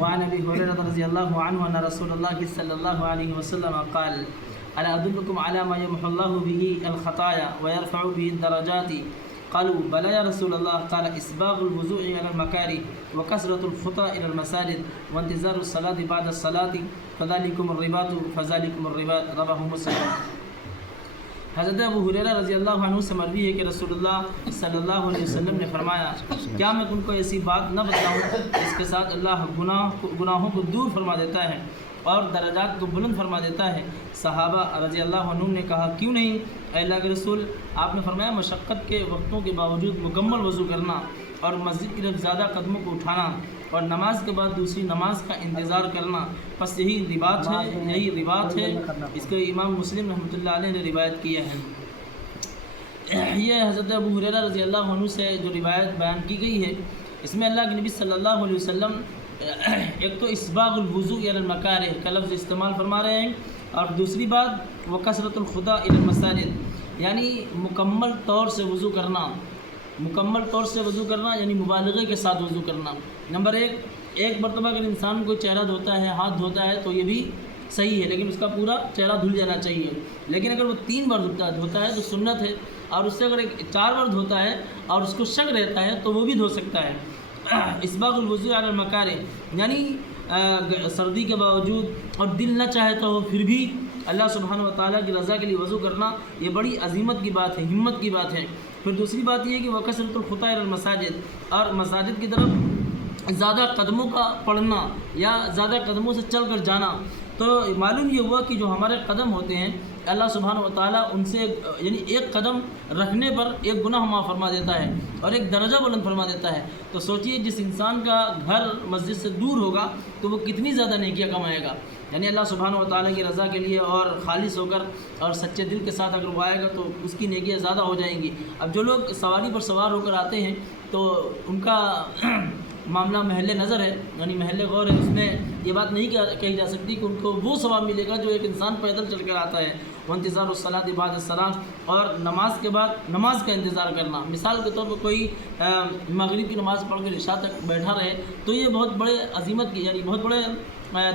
وعن ابي هريره رضي الله عنه ان رسول الله صلى الله عليه وسلم قال الا ادلكم على ما يمحو الله به الخطايا ويرفع به الدرجات قالوا بلى يا رسول الله قال اسباغ الوضوء على المكاره وكثرة الخطى الى المساجد وانتظار الصلاه بعد الصلاه فذلكم الرباط رواه مسلم۔ حضرت ابو ہریرہ رضی اللہ عنہ سے مروی ہے کہ رسول اللہ صلی اللہ علیہ وسلم نے فرمایا کیا میں تم کو ایسی بات نہ بتاؤں جس کے ساتھ اللہ گناہوں کو دور فرما دیتا ہے اور درجات کو بلند فرما دیتا ہے۔ صحابہ رضی اللہ عنہ نے کہا کیوں نہیں اے اللہ کے رسول؟ آپ نے فرمایا مشقت کے وقتوں کے باوجود مکمل وضو کرنا اور مسجد کی طرف زیادہ قدموں کو اٹھانا اور نماز کے بعد دوسری نماز کا انتظار کرنا، پس یہی رباط ہے۔ اس کو امام مسلم رحمۃ اللہ علیہ نے روایت کیا ہے۔ یہ حضرت ابو ہریرہ رضی اللہ عنہ سے جو روایت بیان کی گئی ہے اس میں اللہ کے نبی صلی اللہ علیہ وسلم ایک تو اسباغ الوضوء علی المکارہ کا لفظ استعمال فرما رہے ہیں، اور دوسری بات وہ کثرت الخطا الی المساجد، یعنی مکمل طور سے وضو کرنا یعنی مبالغے کے ساتھ وضو کرنا۔ نمبر ایک مرتبہ اگر انسان کو چہرہ دھوتا ہے، ہاتھ دھوتا ہے تو یہ بھی صحیح ہے، لیکن اس کا پورا چہرہ دھل جانا چاہیے۔ لیکن اگر وہ 3 بار دھوتا ہے تو سنت ہے، اور اس سے اگر 4 بار دھوتا ہے اور اس کو شک رہتا ہے تو وہ بھی دھو سکتا ہے۔ اسباغ الوضوء علی المکارہ یعنی سردی کے باوجود اور دل نہ چاہتا ہو پھر بھی اللہ سبحانہ و تعالیٰ کی رضا کے لیے وضو کرنا، یہ بڑی عظیمت کی بات ہے، ہمت کی بات ہے۔ پھر دوسری بات یہ ہے کہ وہ کثرت الخطا الی المساجد، اور مساجد کی طرف زیادہ قدموں کا پڑھنا یا زیادہ قدموں سے چل کر جانا۔ تو معلوم یہ ہوا کہ جو ہمارے قدم ہوتے ہیں اللہ سبحانہ و تعالیٰ ان سے یعنی ایک قدم رکھنے پر ایک گناہ معاف فرما دیتا ہے اور ایک درجہ بلند فرما دیتا ہے۔ تو سوچئے جس انسان کا گھر مسجد سے دور ہوگا تو وہ کتنی زیادہ نیکیاں کمائے گا، یعنی اللہ سبحانہ و تعالیٰ کی رضا کے لیے اور خالص ہو کر اور سچے دل کے ساتھ اگر وہ آئے گا تو اس کی نیکیاں زیادہ ہو جائیں گی۔ اب جو لوگ سواری پر سوار ہو کر آتے ہیں تو ان کا معاملہ محل نظر ہے، یعنی محل غور ہے، اس میں یہ بات نہیں کہی جا سکتی کہ ان کو وہ ثواب ملے گا جو ایک انسان پیدل چل کر آتا ہے۔ وانتظار الصلاۃ بعد الصلاۃ، اور نماز کے بعد نماز کا انتظار کرنا۔ مثال کے طور پر کوئی مغرب کی نماز پڑھ کر عشاء تک بیٹھا رہے تو یہ بہت بڑے عظیمت کی یعنی بہت بڑے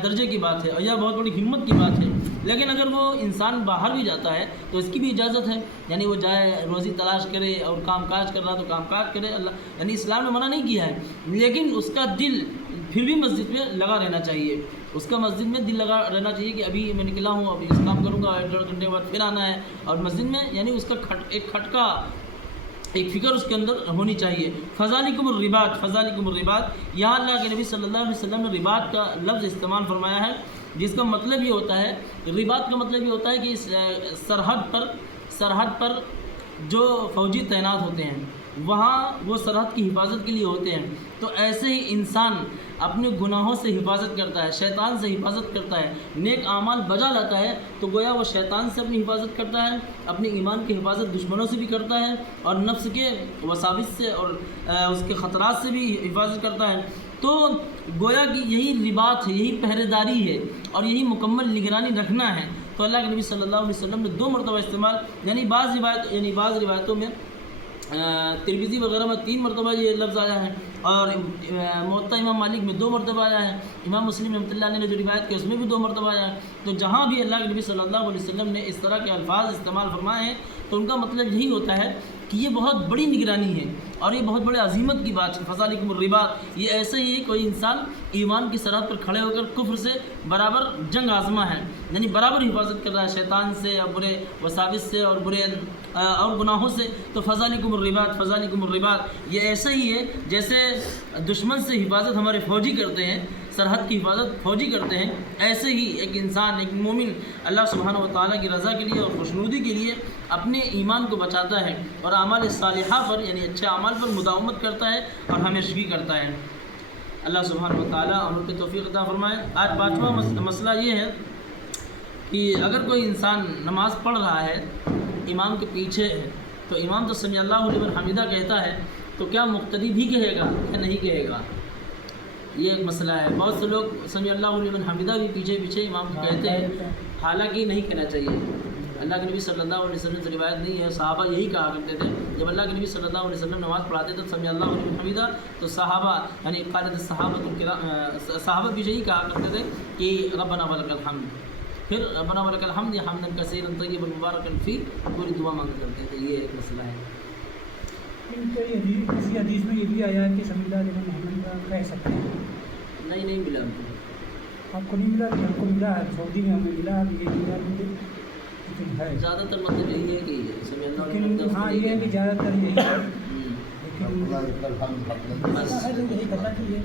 درجے کی بات ہے اور یہ بہت بڑی ہمت کی بات ہے۔ لیکن اگر وہ انسان باہر بھی جاتا ہے تو اس کی بھی اجازت ہے، یعنی وہ جائے روزی تلاش کرے اور کام کاج کر رہا تو کام کاج کرے، اللہ یعنی اسلام نے منع نہیں کیا ہے، لیکن اس کا دل پھر بھی مسجد میں لگا رہنا چاہیے، اس کا مسجد میں دل لگا رہنا چاہیے کہ ابھی میں نکلا ہوں، ابھی اس کام کروں گا، 1.5 گھنٹے کے بعد پھر آنا ہے، اور مسجد میں یعنی اس کا ایک کھٹکا ایک فکر اس کے اندر ہونی چاہیے۔ فذالکم الرباط، یہاں اللہ کے نبی صلی اللہ علیہ وسلم نے رباط کا لفظ استعمال فرمایا ہے، جس کا مطلب یہ ہوتا ہے، رباط کا مطلب یہ ہوتا ہے کہ سرحد پر جو فوجی تعینات ہوتے ہیں وہاں وہ سرحد کی حفاظت کے لیے ہوتے ہیں۔ تو ایسے ہی انسان اپنے گناہوں سے حفاظت کرتا ہے، شیطان سے حفاظت کرتا ہے، نیک اعمال بجا لاتا ہے تو گویا وہ شیطان سے اپنی حفاظت کرتا ہے، اپنے ایمان کی حفاظت دشمنوں سے بھی کرتا ہے، اور نفس کے وساوس سے اور اس کے خطرات سے بھی حفاظت کرتا ہے۔ تو گویا کہ یہی رباط ہے، یہی پہرے داری ہے اور یہی مکمل نگرانی رکھنا ہے۔ تو اللہ کے نبی صلی اللہ علیہ وسلم نے 2 مرتبہ استعمال، یعنی بعض روایتوں میں ترمذی وغیرہ میں 3 مرتبہ یہ لفظ آیا ہے، اور موطا امام مالک میں 2 مرتبہ آیا ہے، امام مسلم رحمۃ اللہ علیہ نے جو روایت کی اس میں بھی 2 مرتبہ آیا ہے۔ تو جہاں بھی اللہ کے نبی صلی اللہ علیہ وسلم نے اس طرح کے الفاظ استعمال فرمائے ہیں تو ان کا مطلب یہی ہوتا ہے کہ یہ بہت بڑی نگرانی ہے اور یہ بہت بڑے عظیمت کی بات ہے۔ فذالکم الرباط، یہ ایسے ہی کوئی انسان ایمان کی سرحد پر کھڑے ہو کر کفر سے برابر جنگ آزما ہے، یعنی برابر حفاظت کر رہا ہے شیطان سے اور برے وساوس سے اور برے اور گناہوں سے۔ تو فذالکم الرباط، یہ ایسا ہی ہے جیسے دشمن سے حفاظت ہمارے فوجی کرتے ہیں، سرحد کی حفاظت فوجی کرتے ہیں، ایسے ہی ایک انسان ایک مومن اللہ سبحانہ و تعالیٰ کی رضا کے لیے اور خوشنودی کے لیے اپنے ایمان کو بچاتا ہے اور اعمال صالحہ پر یعنی اچھے اعمال پر مداومت کرتا ہے اور ہمیشگی کرتا ہے۔ اللہ سبحانہ و تعالیٰ ان کو توفیق عطا فرمائے۔ آج 5واں مسئلہ یہ ہے کہ اگر کوئی انسان نماز پڑھ رہا ہے، امام کے پیچھے ہے، تو امام تو سمیع اللہ لمن حمیدہ کہتا ہے، تو کیا مقتدی بھی کہے گا یا نہیں کہے گا؟ یہ ایک مسئلہ ہے۔ بہت سے لوگ سمیع اللہ لمن حمیدہ بھی پیچھے امام کو کہتے ہیں، حالانکہ نہیں کہنا چاہیے۔ اللہ کے نبی صلی اللہ علیہ وسلم سے روایت نہیں ہے، صحابہ یہی کہا کرتے تھے جب اللہ کے نبی صلی اللہ علیہ وسلم نماز پڑھاتے تھے سمیع اللہ لمن حمیدہ، تو صحابہ یعنی قالت صحابہ بھی یہی کہا کرتے تھے کہ ربنا ولک الحمد، پھر ربنا ولک الحمد یا حمدا کثیرا طیبا مبارکا فی، پوری دعا مانگ کرتے تھے. یہ ایک مسئلہ ہے. کسی حدیث میں یہ بھی آیا ہے کہ سمیع اللہ لمن حمیدہ کہہ سکتے ہیں. نہیں ملا ہم کو. آپ کو نہیں ملا؟ ہم کو ملا ہے، سعودی میں ہمیں ملا ہے، یہ ملا مجھے لیکن ہے زیادہ تر مطلب یہی ہے کہ سمیع اللہ لیکن لمن ہاں یہ ہے کہ زیادہ تر یہی ہے، حمیدہ. لیکن ایسا ہے تو یہی کرنا چاہیے.